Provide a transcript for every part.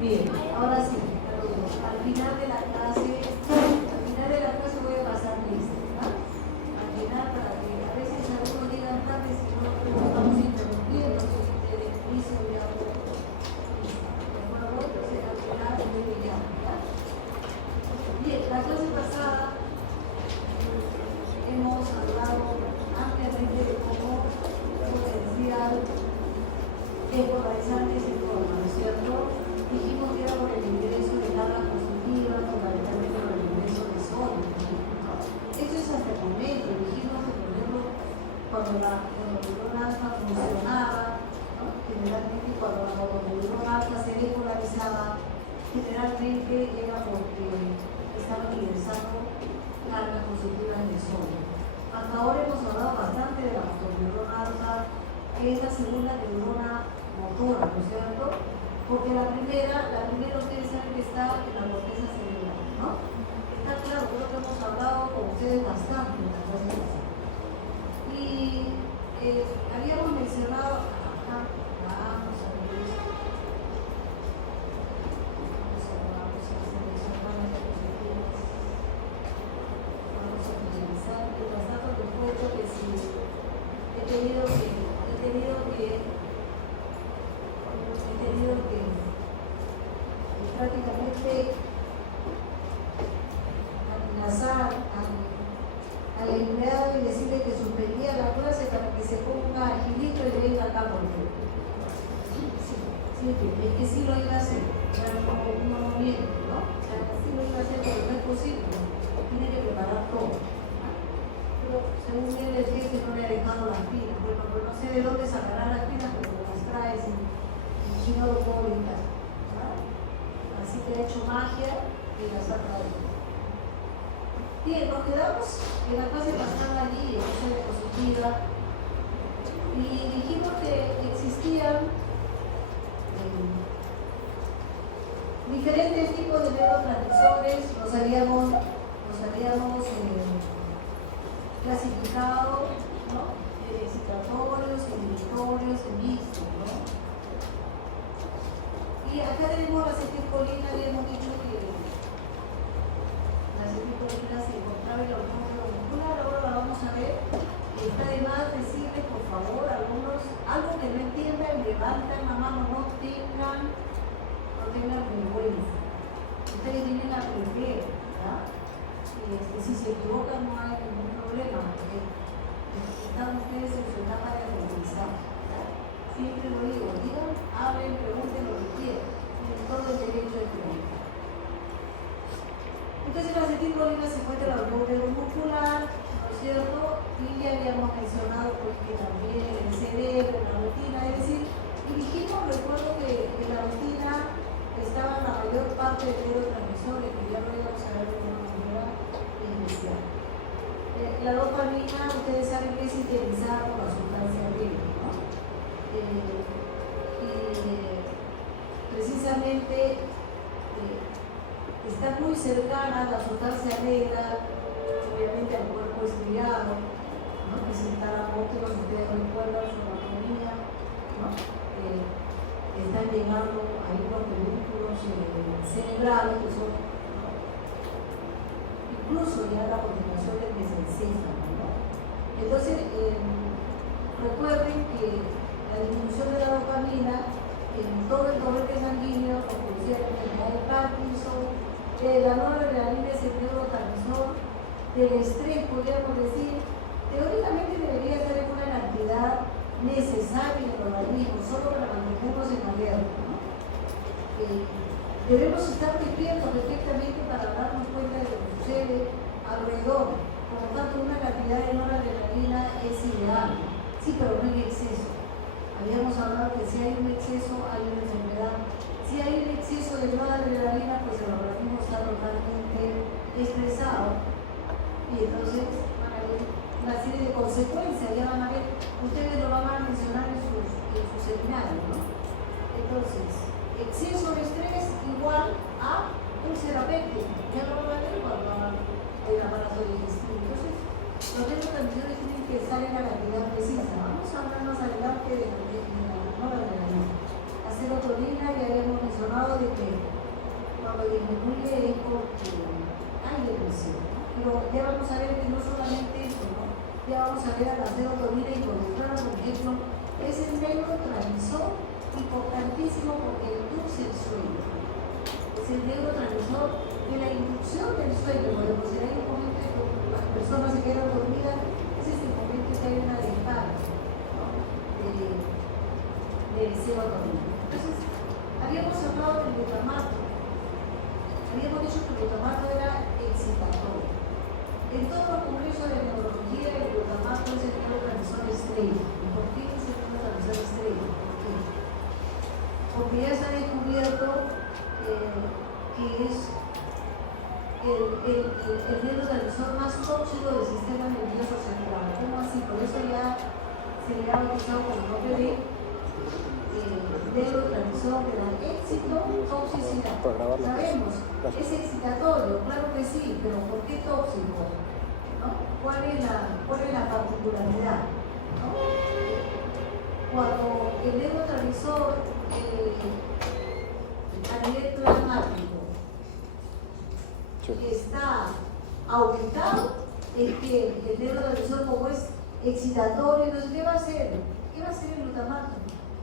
Bien, ahora sí, al final de la clase voy a pasar lista, ¿verdad? Al final, para que a veces algunos llegan tarde, si no estamos interrumpiendo, si el inicio ya de acuerdo, entonces al final yo le llamo, ¿verdad? Bien, la clase pasada hemos hablado ampliamente de cómo potenciar escolarizar ese forma, ¿no es cierto? Dijimos que era por el ingreso de carga positiva, fundamentalmente por el ingreso de sodio, ¿no? Eso es hasta el momento. Dijimos que, por ejemplo, cuando el neurona alfa funcionaba, ¿no? Generalmente cuando la neurona alfa se despolarizaba, generalmente era porque estaban ingresando cargas positivas de sodio. Hasta ahora hemos hablado bastante de la motoneurona alfa, que es la segunda neurona motora, ¿no es cierto? Porque la primera ustedes saben que está en la corteza cerebral, ¿no? Está claro, creo que hemos hablado con ustedes bastante en la clase pasada. Y habíamos mencionado, vamos a ver esto. Vamos a seleccionar las diapositivas. Vamos a utilizar, mientras tanto les cuento que si he tenido que prácticamente amenazar al empleado y decirle que suspendía la clase para que se ponga agilito y venga acá por él. Sí, es que sí lo iba a hacer, uno no miente, ¿no? O sea, sí lo iba a hacer, pero no es posible, tiene que preparar todo. Pero según él, el jefe no le ha dejado las pilas. Bueno, pues no sé de dónde sacará las pilas, pero las trae sin no lo puedo evitar. Así que ha hecho magia y las ha traído. Bien, nos quedamos en la clase pasada allí, en esa diapositiva, y dijimos que existían diferentes tipos de neurotransmisores, los habíamos clasificado, ¿no? Excitatorios, inhibitorios, mixtos, ¿no? Y acá tenemos la acetilcolina, habíamos dicho que la acetilcolina se encontraba en la hormona muscular, ahora la vamos a ver. Está de más decirles, por favor, algunos, algo que no entiendan, levanten la mano, no tengan vergüenza. Ustedes vienen a aprender, ¿verdad? Si se equivocan no hay ningún problema, porque están ustedes en su etapa de aprendizaje. Siempre lo digo, digan, hablen, pregunten lo que quieran, tienen todo el derecho de preguntar. Entonces la acetilcolina se encuentra en la hormona muscular, ¿no es cierto? Y ya habíamos mencionado pues, que también en el cerebro, en la rutina, es decir, y dijimos, recuerdo que en la rutina estaban la mayor parte de neurotransmisores, que ya lo íbamos a ver de una manera inicial. La dopamina, ustedes saben que es sintetizada por la sustancia beta, ¿no? Y precisamente está muy cercana a la sustancia negra, obviamente al cuerpo estriado, ¿no? Que es el tálamo, ustedes recuerdan su anatomía, ¿no? Están llegando ahí los pedúnculos cerebrales, que son, ¿no? Incluso ya la continuación del mesencéfalo, ¿no? Entonces, recuerden que la disminución de la dopamina en todo el torrente sanguíneo, como decía la enfermedad de Parkinson, la noradrenalina es el neurotransmisor del estrés, podríamos decir, teóricamente debería estar en una cantidad necesaria en el organismo, solo para mantenernos en alerta, ¿no? Debemos estar despiertos perfectamente para darnos cuenta de lo que sucede alrededor. Por lo tanto, una cantidad de noradrenalina es ideal, sí, pero no en exceso. Habíamos hablado que si hay un exceso, hay una enfermedad. Si hay un exceso de noradrenalina, pues el organismo está totalmente estresado. Y entonces van a haber una serie de consecuencias, ya van a ver, ustedes lo van a mencionar en sus seminarios, ¿no? Entonces, exceso de estrés igual a úlcera péptica. Ya lo van a ver cuando hagan el aparato digestivo. Entonces, los neurotransmisores tienen que estar en la cantidad precisa. Vamos a hablar más adelante de la noradrenalina. La serotonina, ya habíamos mencionado de que cuando disminuye es porque hay depresión, ¿no? Pero ya vamos a ver que no solamente eso, ¿no? Ya vamos a ver a la serotonina y colesterol, por ejemplo, es el neurotransmisor importantísimo porque induce el sueño. Es el neurotransmisor de la inducción del sueño. Cuando será el momento en que las personas se quedan dormidas, ese es el momento en que hay una descarga, ¿no? de serotonina. Entonces, habíamos hablado del glutamato. Habíamos dicho que el glutamato era excitatorio. En todos los congresos de neurología, el glutamato es el neurotransmisor estrella. ¿Y por qué es el neurotransmisor estrella? ¿Por qué? Porque ya se ha descubierto que es el neurotransmisor más tóxico del sistema nervioso central. ¿Cómo así? Por eso ya se le ha bautizado como nombre de neurotransmisor de la excitotoxicidad. Sabemos, es excitatorio, claro que sí, pero ¿por qué tóxico? ¿No? ¿Cuál es la particularidad? ¿No? Cuando el neurotransmisor a nivel plasmático está aumentado, es que el neurotransmisor, como es excitatorio, entonces ¿qué va a hacer? ¿Qué va a hacer el glutamato?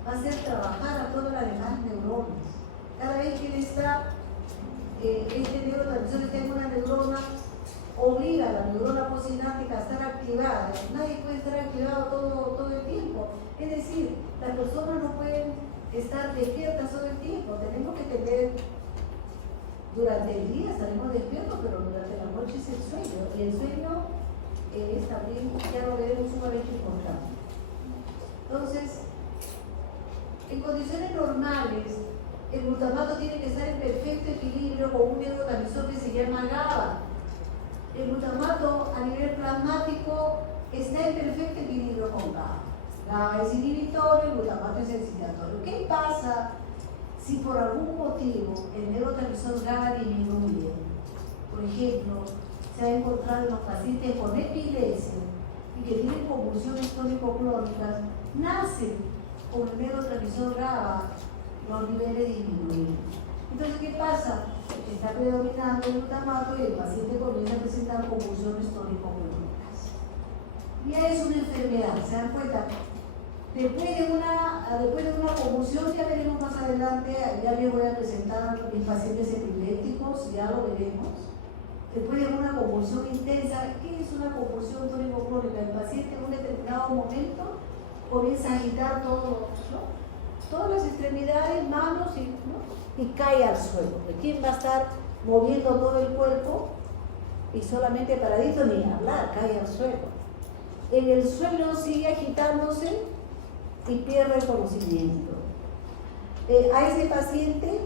Va a hacer trabajar a todas las demás neuronas. Cada vez que él está, este neurotransmisor está en una neurona, obliga a la neurona postsináptica a estar activada. Nadie puede estar activado todo el tiempo. Es decir, las personas no pueden estar despiertas todo el tiempo. Tenemos que tener, durante el día estaremos despiertos, pero durante la noche es el sueño. Y el sueño es también, ya lo veremos, sumamente importante. Entonces, en condiciones normales, el glutamato tiene que estar en perfecto equilibrio con un neurotransmisor que se llama GABA. El glutamato a nivel plasmático está en perfecto equilibrio con GABA. GABA es inhibitorio, el glutamato es excitatorio. ¿Qué pasa si por algún motivo el neurotransmisor GABA disminuye? Por ejemplo, se ha encontrado en los pacientes con epilepsia y que tienen convulsiones tónico-clónicas, nacen con el neurotransmisor GABA, los niveles disminuidos. Entonces, ¿qué pasa? Está predominando el glutamato y el paciente comienza a presentar convulsiones tónico-clónicas. Ya es una enfermedad, ¿se dan cuenta? Después de una convulsión, ya veremos más adelante, ya les voy a presentar a mis pacientes epilépticos, ya lo veremos. Después de una convulsión intensa, ¿qué es una convulsión tónico-clónica? El paciente en un determinado momento comienza a agitar todo, ¿no? Todas las extremidades, manos, y cae al suelo. ¿Quién va a estar moviendo todo el cuerpo y solamente paradito ni hablar? Cae al suelo. En el suelo sigue agitándose y pierde el conocimiento. A ese paciente,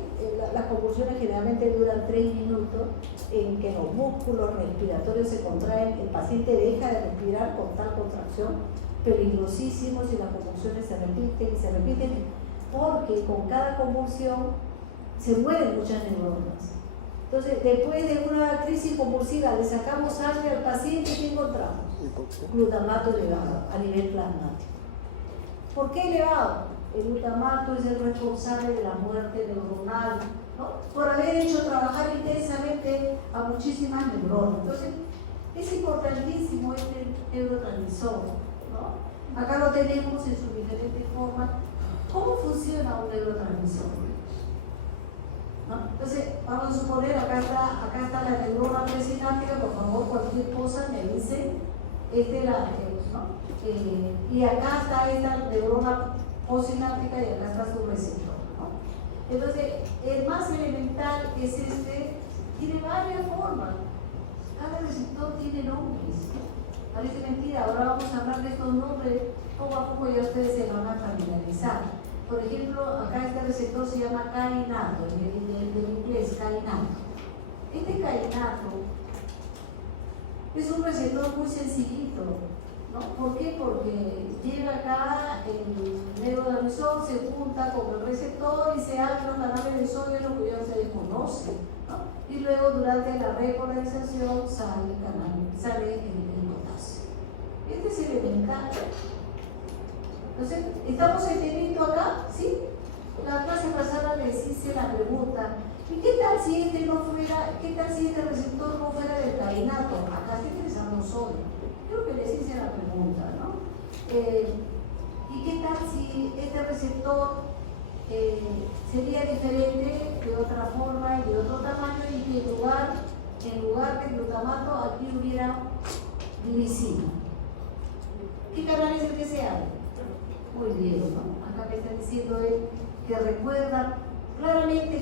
las convulsiones generalmente duran 3 minutos, en que los músculos respiratorios se contraen, el paciente deja de respirar con tal contracción, peligrosísimo si las convulsiones se repiten, porque con cada convulsión se mueren muchas neuronas. Entonces, después de una crisis convulsiva, le sacamos sangre al paciente, ¿qué encontramos? Glutamato elevado a nivel plasmático. ¿Por qué elevado? El glutamato es el responsable de la muerte neuronal, ¿no? Por haber hecho trabajar intensamente a muchísimas neuronas. Entonces, es importantísimo este neurotransmisor, ¿no? Acá lo tenemos en sus diferentes formas. ¿Cómo funciona un neurotransmisor? ¿No? Entonces, vamos a suponer, acá está la neurona presináptica, por favor, cualquier cosa me dice, ¿no? Y acá está esta neurona postsináptica y acá está su receptor, ¿no? Entonces, el más elemental es tiene varias formas. Cada receptor tiene nombres. Parece mentira, ahora vamos a hablar de estos nombres, poco a poco ya ustedes se van a familiarizar. Por ejemplo, acá este receptor se llama kainato, en inglés, kainato. Este kainato es un receptor muy sencillito, ¿no? ¿Por qué? Porque llega acá, el neurotransmisor se junta con el receptor y se abren los canales de sodio, lo que ya se desconoce, ¿no? Y luego durante la repolarización sale el potasio. Este es elemental. Entonces, ¿estamos entendiendo acá? ¿Sí? La clase pasada les les hice la pregunta, ¿y qué tal si este receptor no fuera del kainato? Acá está interesando sodio. Creo que les hice la pregunta, ¿no? ¿Y qué tal si este receptor sería diferente de otra forma y de otro tamaño y que en lugar de glutamato aquí hubiera glicina? ¿Qué canal es el que se abre? Muy bien, ¿no? Acá me está diciendo él que recuerda claramente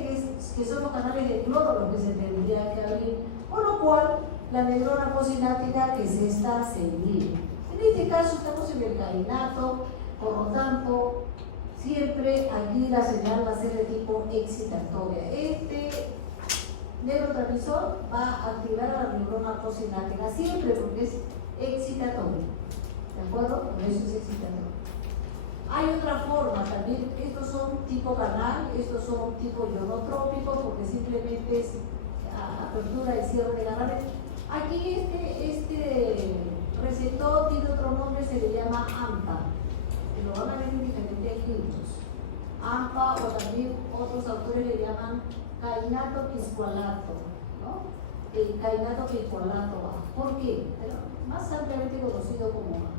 que son los canales de cloro los que se tendrían que abrir, por lo cual la neurona posináptica, que es esta, se divide. En este caso estamos en el kainato, por lo tanto, siempre aquí la señal va a ser de tipo excitatoria. Este neurotransmisor va a activar a la neurona posináptica siempre porque es excitatoria. ¿De acuerdo? Por eso es excitatorio. Hay otra forma también, estos son tipo canal, estos son tipo ionotrópicos porque simplemente es apertura y cierre de canales. Aquí este receptor tiene otro nombre, se le llama AMPA, que lo van a ver en diferentes libros. AMPA, o también otros autores le llaman kainato quisqualato, ¿no? El kainato quisqualato. ¿Por qué? Pero más ampliamente conocido como AMPA.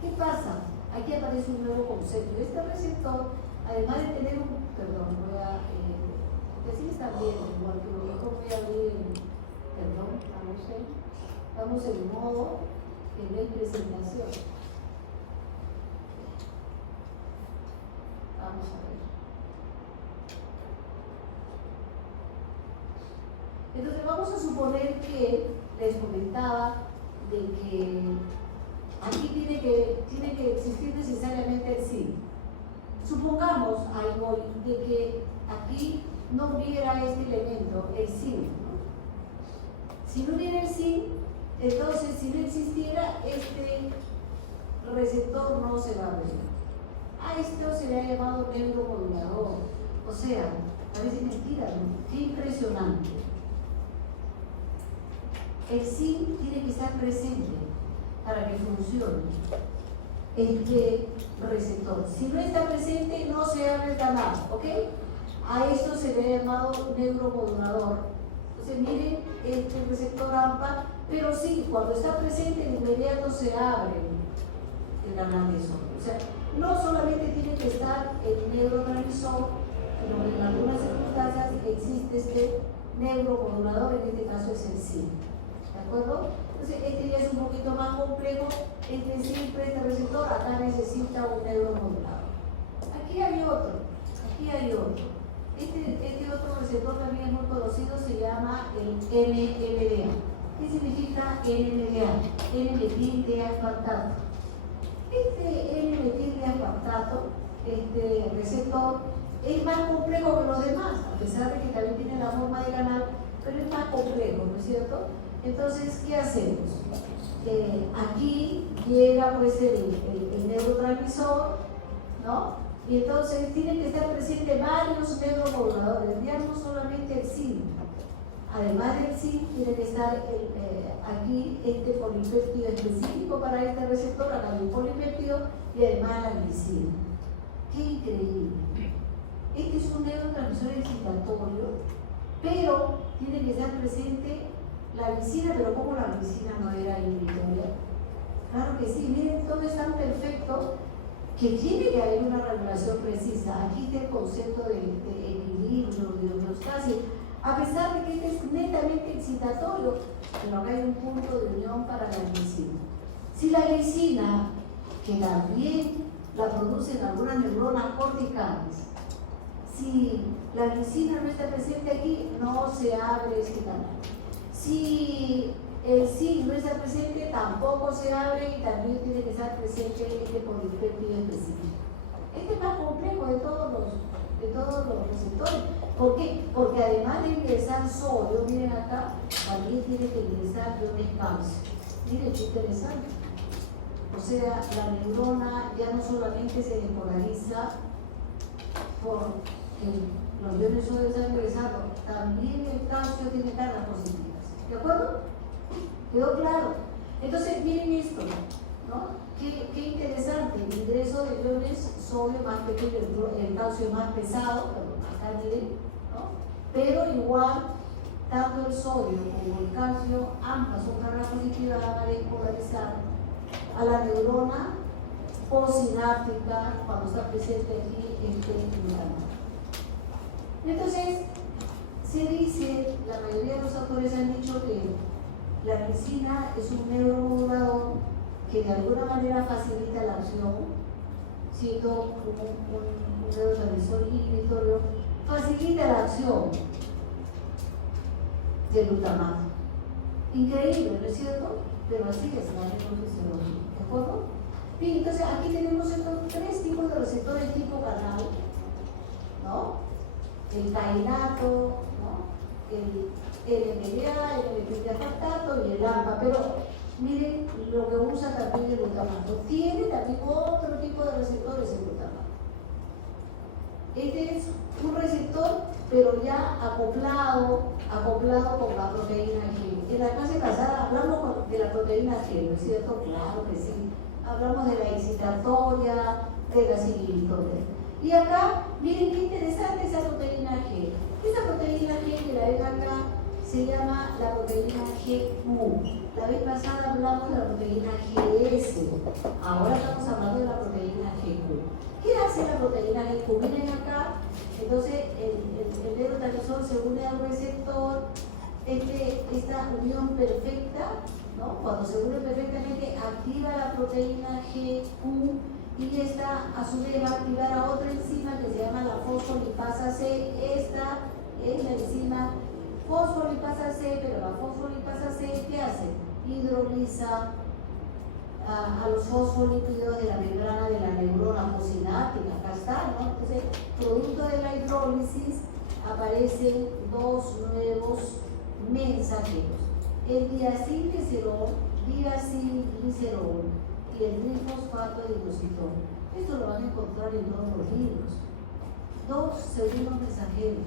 ¿Qué pasa? Aquí aparece un nuevo concepto. Este receptor, además de tener un, perdón, voy a, que sí está bien, igual que lo mejor voy a abrir, perdón, estamos en modo de presentación. Vamos a ver. Entonces vamos a suponer que les comentaba de que aquí tiene que existir necesariamente el zinc. Supongamos, ahí voy, de que aquí no hubiera este elemento, el zinc, ¿no? Si no hubiera el zinc, entonces si no existiera este receptor no se va a abrir. A esto se le ha llamado neuromodulador. O sea, parece mentira, ¿no? Qué impresionante. El zinc tiene que estar presente para que funcione este receptor. Si no está presente, no se abre el canal, ¿ok? A esto se le ha llamado neuromodulador. Entonces, miren este receptor AMPA, pero sí, cuando está presente, de inmediato se abre el canal de sodio. O sea, no solamente tiene que estar el neurotransmisor, sino que en algunas circunstancias existe este neuromodulador, en este caso es el zinc. ¿De acuerdo? Entonces, este ya es un poquito más complejo, este receptor, acá necesita un neuromodulador. Aquí hay otro. Este otro receptor también es muy conocido, se llama el NMDA. ¿Qué significa NMDA? N-metil de aspartato. Este N-metil de aspartato, este receptor, es más complejo que los demás, a pesar de que también tiene la forma de canal, pero es más complejo, ¿no es cierto? Entonces, ¿qué hacemos? Aquí llega pues el neurotransmisor, ¿no? Y entonces tienen que estar presentes varios neuromoduladores, ya no solamente el zinc. Además del zinc, tiene que estar aquí este polipéptido específico para este receptor, acá hay un polipéptido y además la glicina. ¡Qué increíble! Este es un neurotransmisor excitatorio, pero tiene que estar presente la glicina, pero como la glicina no era inhibitoria. Claro que sí, miren, todo es tan perfecto que tiene que haber una regulación precisa. Aquí está el concepto de equilibrio, de homeostasis, a pesar de que este es netamente excitatorio, pero acá hay un punto de unión para la glicina. Si la glicina, que también la producen algunas neuronas corticales, si la glicina no está presente aquí, no se abre este canal. Si el zinc no está presente, tampoco se abre y también tiene que estar presente este polipéptido específico. Este es más complejo de todos los receptores. ¿Por qué? Porque además de ingresar sodio, miren acá, también tiene que ingresar iones calcio. Miren qué interesante. O sea, la neurona ya no solamente se despolariza porque los iones sodio están ingresando, también el calcio tiene cargas positivas. ¿De acuerdo? ¿Quedó claro? Entonces, miren esto, ¿no? Qué interesante, el ingreso de iones sodio más pequeño, el calcio más pesado, pero acá miren, pero igual, tanto el sodio como el calcio, ambas son cargas positivas, van a despolarizar a la neurona postsináptica cuando está presente aquí este glutamato. Entonces, se dice, la mayoría de los autores han dicho que la glicina es un neuromodulador que de alguna manera facilita la acción, siendo un neurotransmisor inhibitorio, facilita la acción del glutamato. Increíble, ¿no es cierto? Pero así es la neurofisiología, ¿de acuerdo? Bien, entonces aquí tenemos estos tres tipos de receptores tipo canal, ¿no? El kainato, ¿no? El NMDA, el metildiafactato y el AMPA, pero miren lo que usa también el glutamato. Tiene también otro tipo de receptores el glutamato. Este es un receptor, pero ya acoplado con la proteína G. En la clase pasada hablamos de la proteína G, ¿no es cierto? Claro que sí. Hablamos de la excitatoria, de las inhibitorias. Y acá, miren qué interesante esa proteína G. Esta proteína G que la ven acá se llama la proteína GQ. La vez pasada hablamos de la proteína GS. Ahora estamos hablando de la proteína GQ. ¿Qué hace la proteína GQ? Miren acá, entonces el neurotransmisor se une al receptor, esta unión perfecta, ¿no? Cuando se une perfectamente, activa la proteína GQ. Y esta a su vez va a activar a otra enzima que se llama la fosfolipasa C. Esta es la enzima fosfolipasa C, pero la fosfolipasa C, ¿qué hace? Hidroliza a los fosfolípidos de la membrana de la neurona postsináptica. Acá está, ¿no? Entonces, producto de la hidrólisis aparecen dos nuevos mensajeros: el diacilglicerol y el trifosfato de inositol. Esto lo van a encontrar en todos los libros. Dos segundos mensajeros.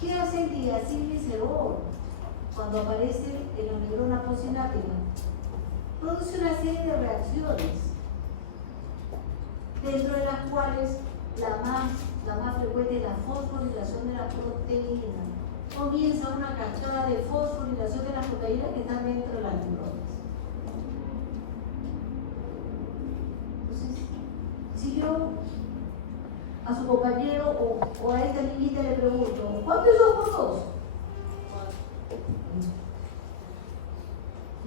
¿Qué hace el diacilglicerol cuando aparece en la neurona postsináptica? Produce una serie de reacciones, dentro de las cuales la más frecuente es la fosforilación de la proteína. Comienza una cascada de fosforilación de las proteínas que están dentro de las neuronas. Si yo a su compañero o a esta niñita le pregunto, ¿cuántos son por dos?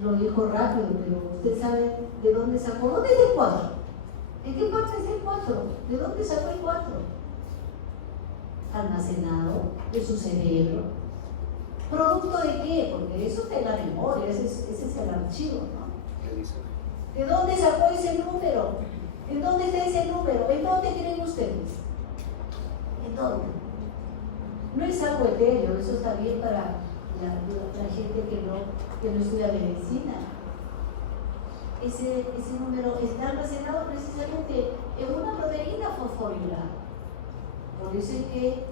Lo dijo rápido, pero usted sabe de dónde sacó. ¿Dónde es el 4? ¿En qué parte es el 4? ¿De dónde sacó el 4? Almacenado de su cerebro. ¿Producto de qué? Porque eso es de la memoria, ese es el archivo, ¿no? ¿De dónde sacó ese número? ¿En dónde está ese número? ¿En dónde creen ustedes? ¿En dónde? No es algo etéreo, eso está bien para la gente que no estudia medicina. Ese número está almacenado precisamente en una proteína fosforilar. Por eso es que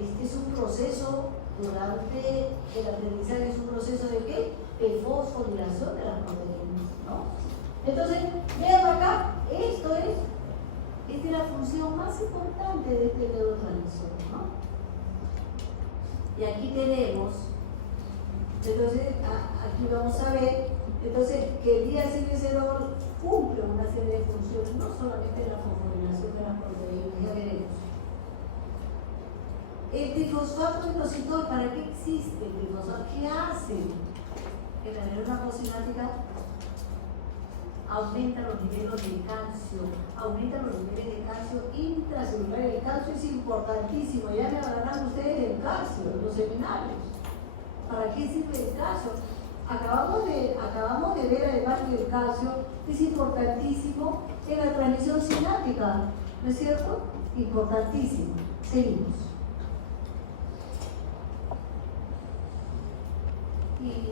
este es un proceso durante el aprendizaje, es un proceso de ¿qué? De fosforilación de las proteínas, ¿no? Entonces, vean acá, esta es la función más importante de este neurotransmisor, ¿no? Y aquí tenemos, entonces, aquí vamos a ver, entonces, que el diacilglicerol cumple una serie de funciones, no solamente la fosforilación de las proteínas, ya veremos. El trifosfato inositol, ¿para qué existe el trifosfato? ¿Qué hace? En la neurona postsináptica aumenta los niveles de calcio, intracelular. El calcio es importantísimo, ya me hablarán ustedes del calcio en los seminarios. ¿Para qué sirve el calcio? Acabamos de ver además que el calcio es importantísimo en la transmisión sináptica, ¿no es cierto? Importantísimo. Seguimos. Y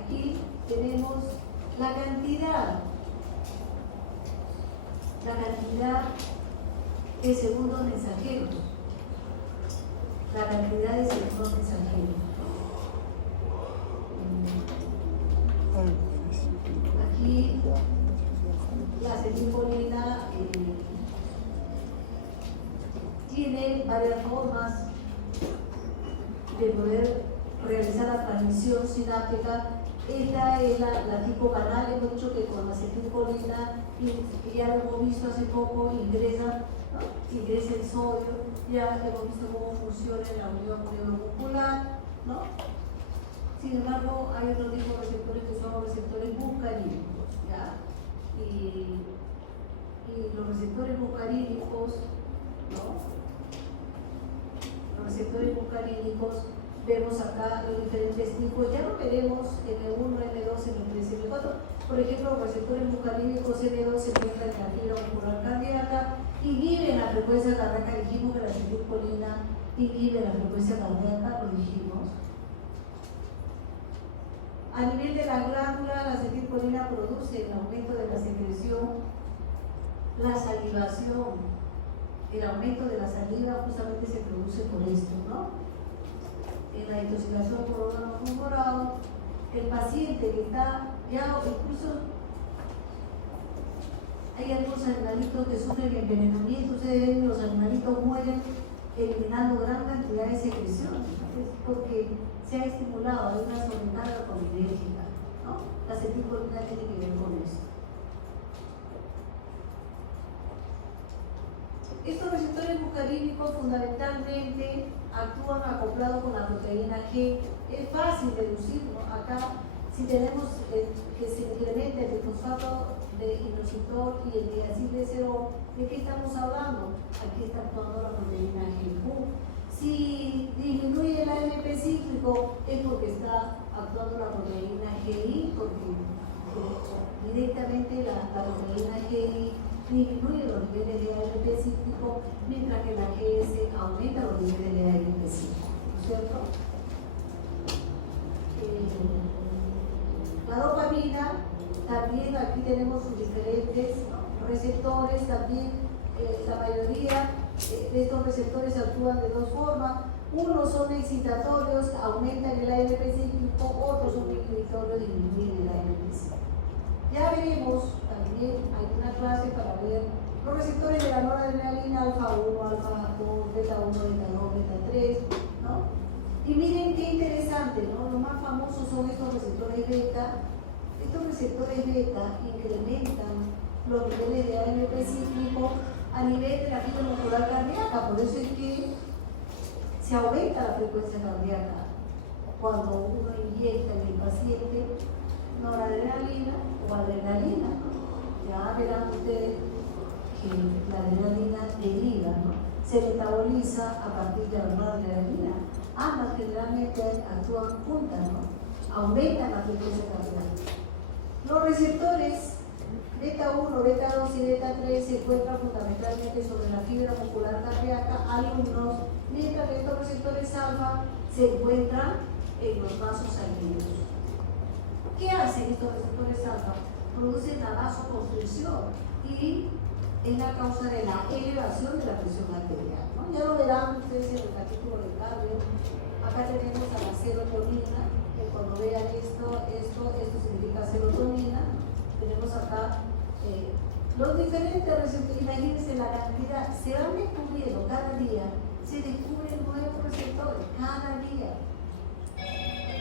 aquí tenemos la cantidad de segundos mensajeros. Aquí la acetilcolina tiene varias formas de poder realizar la transmisión sináptica. Esta es la tipo canal. Hemos dicho que con la acetilcolina, y ya lo hemos visto hace poco, ingresa el sodio, ya hemos visto cómo funciona la unión neuromuscular, ¿no? Sin embargo, hay otro tipo de receptores que son los receptores muscarínicos, ¿ya? Y los receptores muscarínicos, ¿no? Los receptores muscarínicos, vemos acá los diferentes tipos, ya lo veremos en el 1, M2, M3, M4. Por ejemplo, los receptores muscarínicos M2 se encuentran en la fibra muscular cardíaca, inhiben la frecuencia cardíaca, dijimos que la acetilcolina inhibe la frecuencia cardíaca, lo dijimos. A nivel de la glándula, la acetilcolina produce el aumento de la secreción, la salivación. El aumento de la saliva justamente se produce por esto, ¿no? En la intoxicación por órgano fulgurado, el paciente que está ya, incluso hay algunos animalitos que sufren envenenamiento. Ustedes ven que los animalitos mueren eliminando gran cantidad de secreción, porque se ha estimulado, hay una sobrecarga colinérgica, ¿no? La acetilcolina tiene que ver con esto. Estos receptores muscarínicos fundamentalmente actúan acoplados con la proteína G. Es fácil deducirlo. Acá, si tenemos que se incremente el fosfato de inositol y el diacilglicero, ¿de qué estamos hablando? Aquí está actuando la proteína G. Si disminuye el AMP cíclico, es porque está actuando la proteína GI, porque directamente la proteína GI disminuye los niveles de AMP cíclico, mientras que la GS aumenta los niveles de AMP cíclico, ¿no es cierto? La dopamina, también aquí tenemos sus diferentes receptores, también la mayoría de estos receptores actúan de dos formas. Unos son excitatorios, aumentan el AMP cíclico, otros son inhibitorios, disminuyen el AMP cíclico. Ya veremos también alguna clase para ver los receptores de la noradrenalina, alfa 1, alfa 2, beta 1, beta 2, beta 3, ¿no? Y miren qué interesante, ¿no? Los más famosos son estos receptores beta. Estos receptores beta incrementan los niveles de AMP cíclico a nivel de la fibra muscular cardíaca. Por eso es que se aumenta la frecuencia cardíaca cuando uno inyecta en el paciente noradrenalina o adrenalina, ¿no? Ya verán ustedes que la adrenalina deriva, ¿no? Se metaboliza a partir de la noradrenalina. Ambas generalmente actúan juntas, ¿no? Aumentan la frecuencia cardíaca. Los receptores beta 1, beta 2 y beta 3 se encuentran fundamentalmente sobre la fibra muscular cardíaca, algunos, mientras que estos receptores alfa se encuentran en los vasos sanguíneos. ¿Qué hacen estos receptores alfa? Producen la vasoconstricción y es la causa de la elevación de la presión arterial, ¿no? Ya lo verán ustedes en el capítulo del cardio. Acá tenemos a la serotonina, que cuando vean esto significa serotonina. Tenemos acá los diferentes receptores. Imagínense la cantidad, se van descubriendo cada día, se descubren nuevos receptores cada día.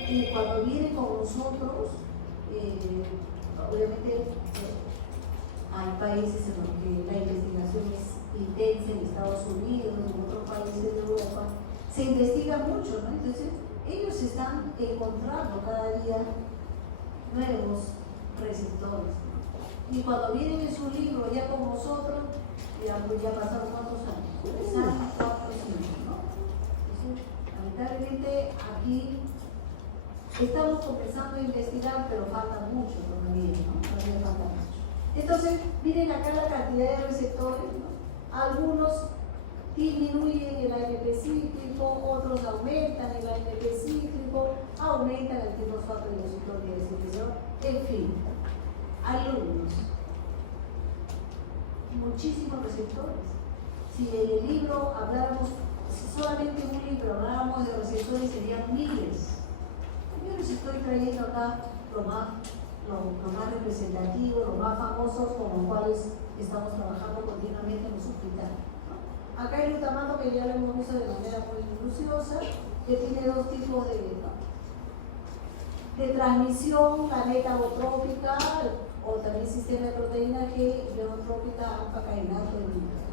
Y cuando vienen con nosotros, obviamente hay países en los que la investigación es intensa, en Estados Unidos, en otros países de Europa, se investiga mucho, ¿no? Entonces, ellos están encontrando cada día nuevos receptores, ¿no? Y cuando vienen en su libro ya con nosotros, ya pasaron cuántos años, 3 años, 4 años, ¿no? Entonces, lamentablemente aquí estamos comenzando a investigar, pero falta mucho todavía, ¿no? Todavía falta mucho. Entonces, miren acá la cantidad de receptores, ¿no? Algunos disminuyen el AMP cíclico, otros aumentan el AMP cíclico, aumentan el fosfato de inositol y el en fin, alumnos, muchísimos receptores. Si en el libro habláramos, si solamente en un libro habláramos de receptores, serían miles. Yo les estoy trayendo acá lo más representativo, los más famosos con los cuales estamos trabajando continuamente en los hospitales, ¿no? Acá el glutamato, que ya lo hemos visto de manera muy minuciosa, que tiene dos tipos de transmisión, la netagotrópica o también sistema de proteína G, neotrópica, alfa-cainato.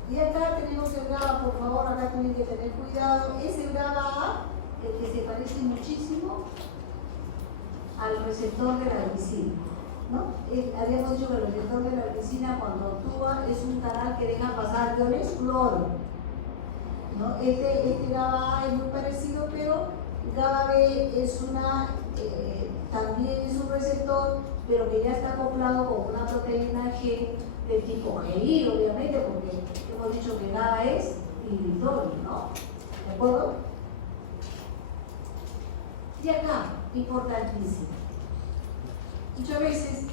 Y acá tenemos el GABA, por favor, acá tienen que tener cuidado. Es el GABA, el que se parece muchísimo al receptor de la glicina, ¿no? Habíamos dicho que el receptor de la glicina, cuando actúa, es un canal que deja pasar iones cloro, ¿no? Este GABA es muy parecido, pero GABA B es también es un receptor, pero que ya está acoplado con una proteína G de tipo GI, obviamente, porque hemos dicho que GABA es inhibitorio, ¿no? ¿De acuerdo? Y acá, importantísimo. Muchas veces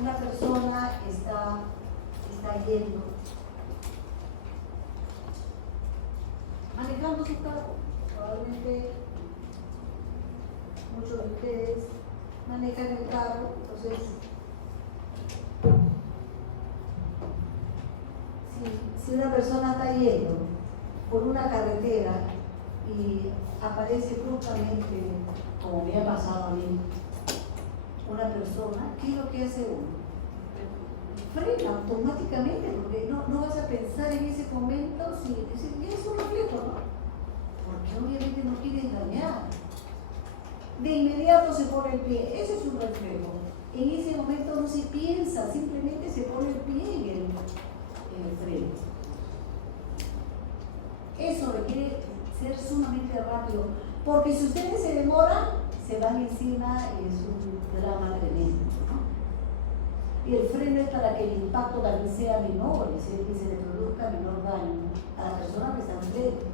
una persona está yendo, manejando su carro. Probablemente muchos de ustedes manejan el carro, entonces si una persona está yendo por una carretera y aparece bruscamente, como me ha pasado a mí, una persona, ¿qué es lo que hace uno? Frena automáticamente, porque no vas a pensar en ese momento si es un reflejo, ¿no? Porque obviamente no quieres dañar. De inmediato se pone el pie, ese es un reflejo. En ese momento no se piensa, simplemente se pone el pie en el freno. Eso requiere ser sumamente rápido, porque si ustedes se demoran, se van encima y es un drama tremendo, ¿no? Y el freno es para que el impacto también sea menor, es decir, que se le produzca menor daño a la persona que está enfrente.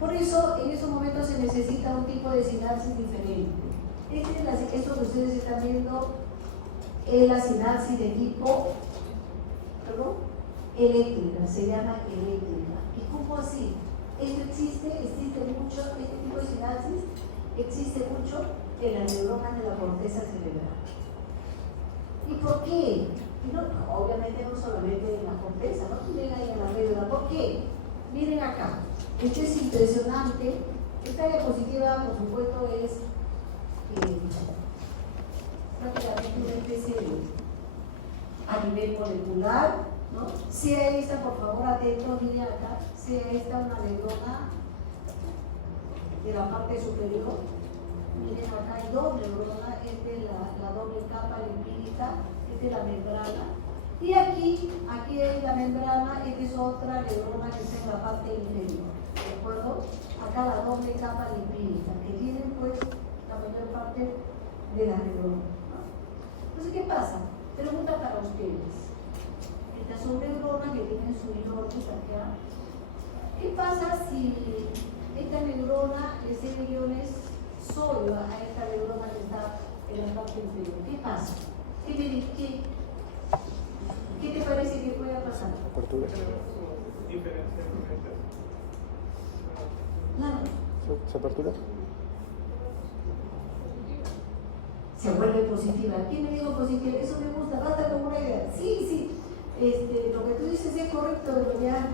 Por eso, en esos momentos se necesita un tipo de sinapsis diferente. Esto que ustedes están viendo es la sinapsis de tipo eléctrica, se llama eléctrica. ¿Y cómo así? Esto existe mucho, este tipo de sinapsis existe mucho en las neuronas de la corteza cerebral. ¿Y por qué? Obviamente no solamente en la corteza, no tienen ahí en la médula. ¿Por qué? Miren acá, esto es impresionante. Esta diapositiva, por supuesto, es prácticamente una especie a nivel molecular, ¿no? Sea esta, por favor, atentos, miren acá, sea esta una neurona de la parte superior. Miren acá hay dos neuronas, esta es la doble capa lipídica, esta es la membrana. Y aquí es la membrana, esta es otra neurona que está en la parte inferior, ¿de acuerdo? Acá la doble capa lipídica, que tienen pues la mayor parte de la neurona, ¿no? Entonces, ¿qué pasa? Pregunta para ustedes. Estas son neuronas que tienen su órbita acá. ¿Qué pasa si esta neurona le cede iones sodio a esta neurona que está en la parte inferior? ¿Qué pasa? ¿Qué te parece que pueda pasar? Apertura. Nada. ¿Se apertura? Se vuelve positiva. ¿Quién me dijo positiva? Eso me gusta, basta con una idea. Sí. Lo que tú dices es correcto, pero ya